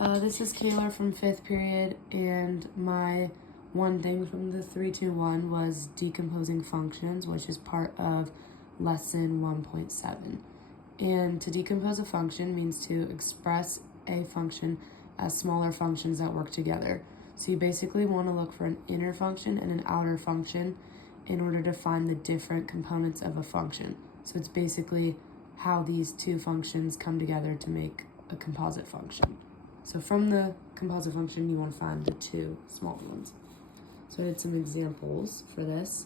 This is Kayler from 5th period, and my one thing from the 321 was decomposing functions, which is part of lesson 1.7. And to decompose a function means to express a function as smaller functions that work together. So you basically want to look for an inner function and an outer function in order to find the different components of a function. So it's basically how these two functions come together to make a composite function. So from the composite function, you want to find the two smaller ones. So I did some examples for this.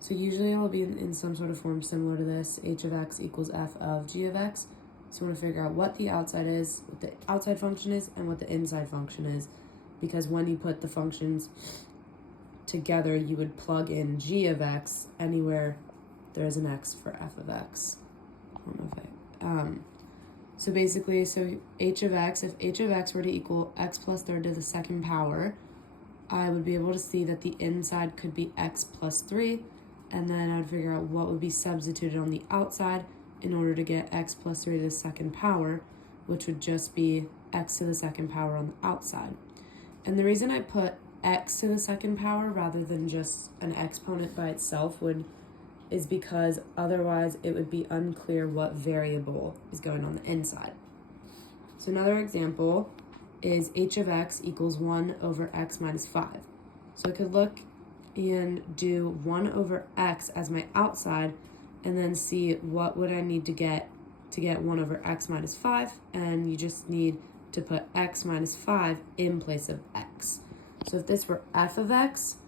So usually I'll be in some sort of form similar to this. H of x equals f of g of x. So we want to figure out what the outside is, what the outside function is, and what the inside function is. Because when you put the functions together, you would plug in g of x anywhere there is an x for f of x. I don't know if so basically, h of x, if h of x were to equal x plus third to the second power, I would be able to see that the inside could be x plus 3, and then I would figure out what would be substituted on the outside in order to get x plus 3 to the second power, which would just be x to the second power on the outside. And the reason I put x to the second power rather than just an exponent by itself is because otherwise it would be unclear what variable is going on the inside. So another example is h of x equals 1 over x minus 5. So I could look and do 1 over x as my outside and then see what would I need to get 1 over x minus 5, and you just need to put x minus 5 in place of x. So if this were f of x,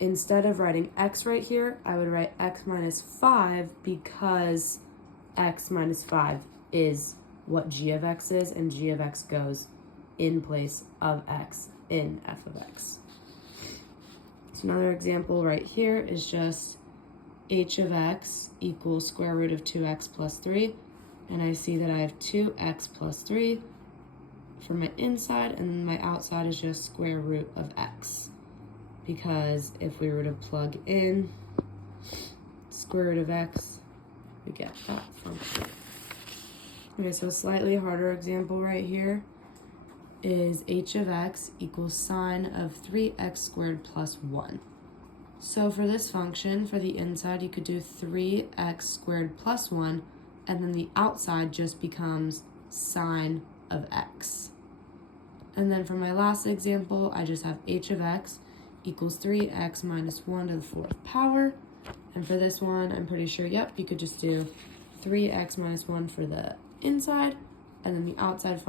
instead of writing x right here, I would write x minus 5 because x minus 5 is what g of x is, and g of x goes in place of x in f of x. So another example right here is just h of x equals square root of 2x plus 3, and I see that I have 2x plus 3 for my inside, and my outside is just square root of x. Because if we were to plug in square root of x, we get that function. Okay, so a slightly harder example right here is h of x equals sine of 3x squared plus 1. So for this function, for the inside, you could do 3x squared plus 1, and then the outside just becomes sine of x. And then for my last example, I just have h of x equals 3x minus 1 to the 4th power. And for this one, I'm pretty sure, yep, you could just do 3x minus 1 for the inside, and then the outside function